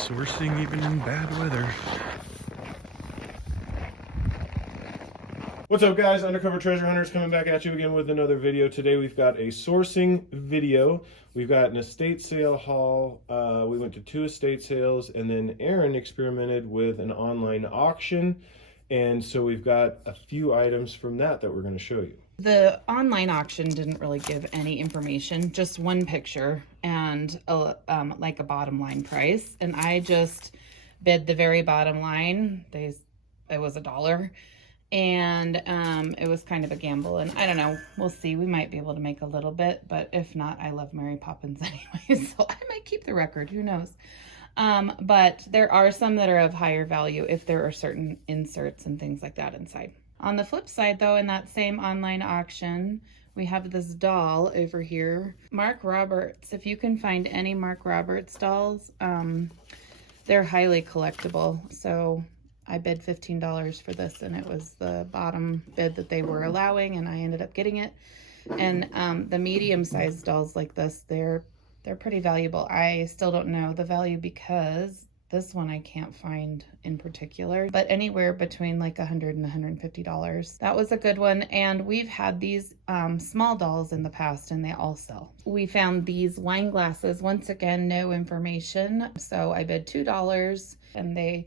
Sourcing even in bad weather. What's up, guys? Undercover Treasure Hunters coming back at you again with another video. Today we've got a sourcing video. We've got an estate sale haul. We went to 2 estate sales, and then Aaron experimented with an online auction. And so we've got a few items from that we're going to show you. The online auction didn't really give any information, just one picture and like a bottom line price. And I just bid the very bottom line. It was $1. And it was kind of a gamble, and I don't know, we'll see. We might be able to make a little bit, but if not, I love Mary Poppins anyway, so I might keep the record, who knows. But there are some that are of higher value if there are certain inserts and things like that inside. On the flip side, though, in that same online auction, we have this doll over here, Mark Roberts. If you can find any Mark Roberts dolls, they're highly collectible. So I bid $15 for this, and it was the bottom bid that they were allowing, and I ended up getting it. And the medium-sized dolls like this, they're pretty valuable. I still don't know the value because this one I can't find in particular, but anywhere between like $100 and $150. That was a good one. And we've had these small dolls in the past, and they all sell. We found these wine glasses. Once again, no information. So I bid $2, and they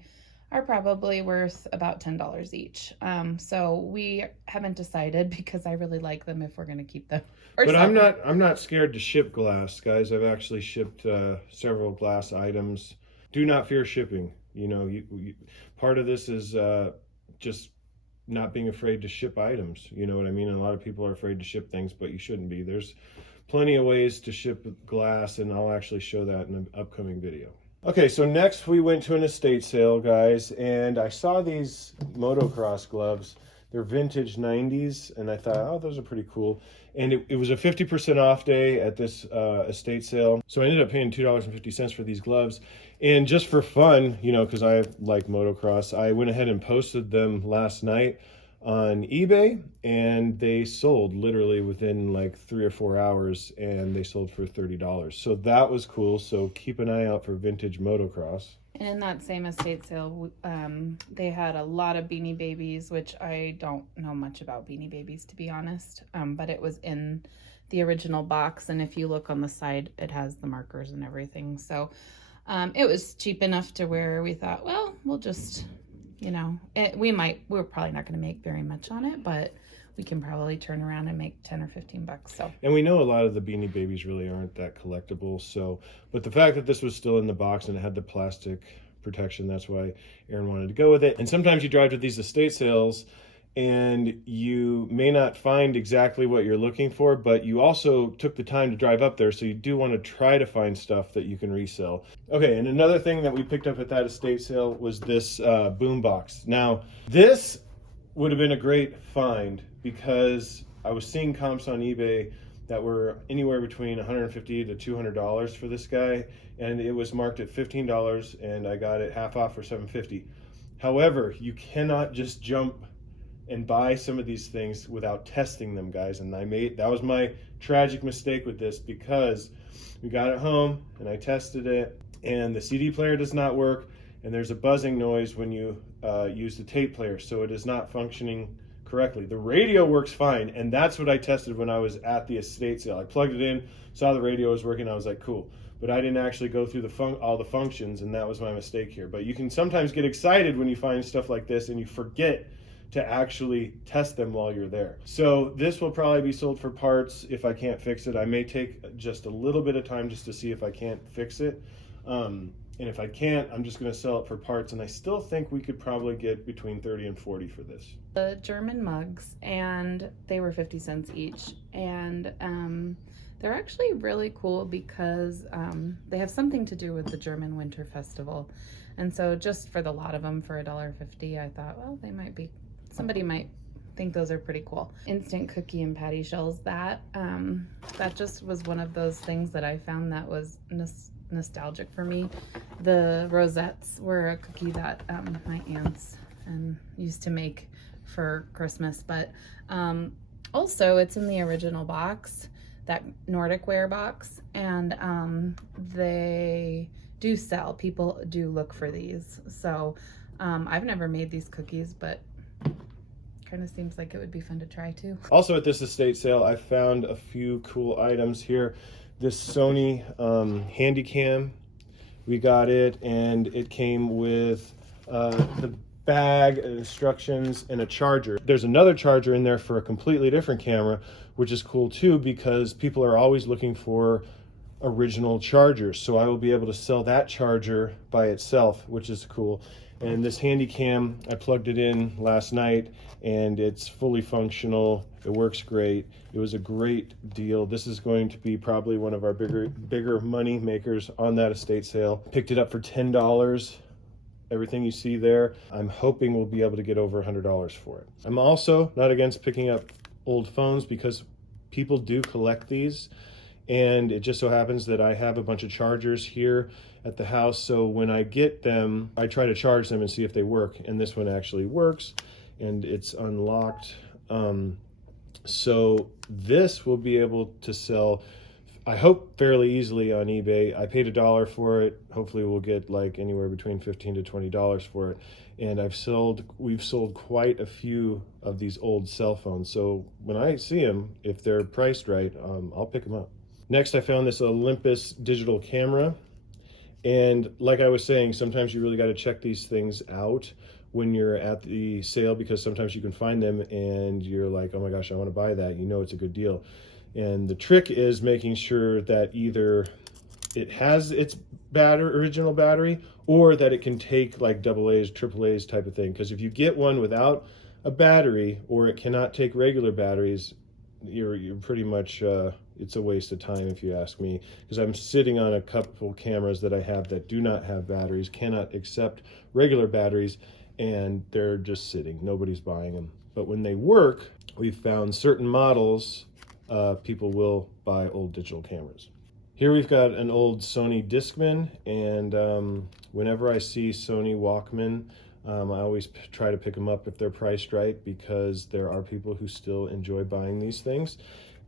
are probably worth about $10 each. So we haven't decided because I really like them if we're going to keep them. But I'm not scared to ship glass, guys. I've actually shipped several glass items. Do not fear shipping. You know, part of this is just not being afraid to ship items. You know what I mean? And a lot of people are afraid to ship things, but you shouldn't be. There's plenty of ways to ship glass, and I'll actually show that in an upcoming video. Okay, so next we went to an estate sale, guys, and I saw these motocross gloves. They're vintage 90s, and I thought, oh, those are pretty cool. And it was a 50% off day at this estate sale. So I ended up paying $2.50 for these gloves. And just for fun, you know, because I like motocross, I went ahead and posted them last night on eBay, and they sold literally within like 3 or 4 hours, and they sold for $30. So that was cool. So keep an eye out for vintage motocross. And in that same estate sale, they had a lot of Beanie Babies, which I don't know much about Beanie Babies, to be honest. But it was in the original box, and if you look on the side, it has the markers and everything. So it was cheap enough to where we thought, well, we'll just, you know, we're probably not going to make very much on it, but we can probably turn around and make 10 or 15 bucks. So, and we know a lot of the Beanie Babies really aren't that collectible. So, but the fact that this was still in the box and it had the plastic protection, that's why Aaron wanted to go with it. And sometimes you drive to these estate sales and you may not find exactly what you're looking for, but you also took the time to drive up there, so you do want to try to find stuff that you can resell. Okay, and another thing that we picked up at that estate sale was this boom box. Now, this would have been a great find because I was seeing comps on eBay that were anywhere between $150 to $200 for this guy, and it was marked at $15, and I got it half off for $7.50. However, you cannot just jump and buy some of these things without testing them, guys. And that was my tragic mistake with this, because we got it home and I tested it, and the CD player does not work, and there's a buzzing noise when you use the tape player, so it is not functioning correctly. The radio works fine, and that's what I tested when I was at the estate sale. I plugged it in, saw the radio was working, I was like, cool. But I didn't actually go through all the functions, and that was my mistake here. But you can sometimes get excited when you find stuff like this and you forget to actually test them while you're there. So this will probably be sold for parts if I can't fix it. I may take just a little bit of time just to see if I can't fix it. And if I can't, I'm just gonna sell it for parts, and I still think we could probably get between 30 and 40 for this. The German mugs, and they were 50 cents each. And they're actually really cool because they have something to do with the German Winter Festival. And so just for the lot of them for $1.50, I thought, well, somebody might think those are pretty cool. Instant cookie and patty shells, that just was one of those things that I found that was nostalgic for me. The rosettes were a cookie that my aunts used to make for Christmas, but also it's in the original box, that Nordic Ware box, and they do sell. People do look for these. So I've never made these cookies, but kind of seems like it would be fun to try too. Also at this estate sale, I found a few cool items here. This Sony Handycam, we got it, and it came with the bag, instructions, and a charger. There's another charger in there for a completely different camera, which is cool too, because people are always looking for original chargers. So I will be able to sell that charger by itself, which is cool. And this Handycam, I plugged it in last night and it's fully functional. It works great. It was a great deal. This is going to be probably one of our bigger money makers on that estate sale. Picked it up for $10. Everything you see there, I'm hoping we'll be able to get over $100 for it. I'm also not against picking up old phones because people do collect these. And it just so happens that I have a bunch of chargers here at the house. So when I get them, I try to charge them and see if they work. And this one actually works and it's unlocked. So this will be able to sell, I hope, fairly easily on eBay. I paid $1 for it. Hopefully we'll get like anywhere between $15 to $20 for it. And we've sold quite a few of these old cell phones. So when I see them, if they're priced right, I'll pick them up. Next, I found this Olympus digital camera. And like I was saying, sometimes you really got to check these things out when you're at the sale, because sometimes you can find them and you're like, oh my gosh, I want to buy that. You know it's a good deal. And the trick is making sure that either it has its original battery, or that it can take like AA's, AAA's type of thing. Because if you get one without a battery, or it cannot take regular batteries, you're pretty much, it's a waste of time if you ask me, because I'm sitting on a couple cameras that I have that do not have batteries, cannot accept regular batteries, and they're just sitting. Nobody's buying them. But when they work, we've found certain models, people will buy old digital cameras. Here we've got an old Sony Discman, and whenever I see Sony Walkman, I always try to pick them up if they're priced right, because there are people who still enjoy buying these things.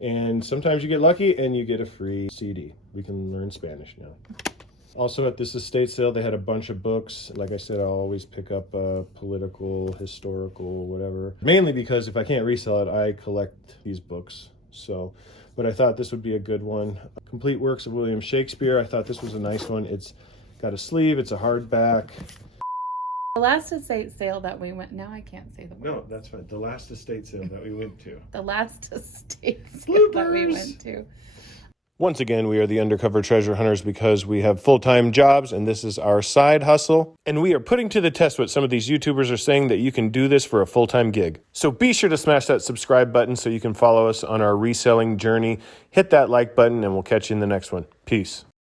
And sometimes you get lucky and you get a free CD. We can learn Spanish now. Also at this estate sale, they had a bunch of books. Like I said, I'll always pick up political, historical, whatever. Mainly because if I can't resell it, I collect these books. So, but I thought this would be a good one. Complete Works of William Shakespeare. I thought this was a nice one. It's got a sleeve, it's a hardback. The last estate sale that we went, now I can't say the word. No, that's fine. The last estate sale that we went to. The last estate sale that we Bloopers. went to. Once again, we are the undercover treasure hunters because we have full-time jobs and this is our side hustle. And we are putting to the test what some of these YouTubers are saying, that you can do this for a full-time gig. So be sure to smash that subscribe button so you can follow us on our reselling journey. Hit that like button and we'll catch you in the next one. Peace.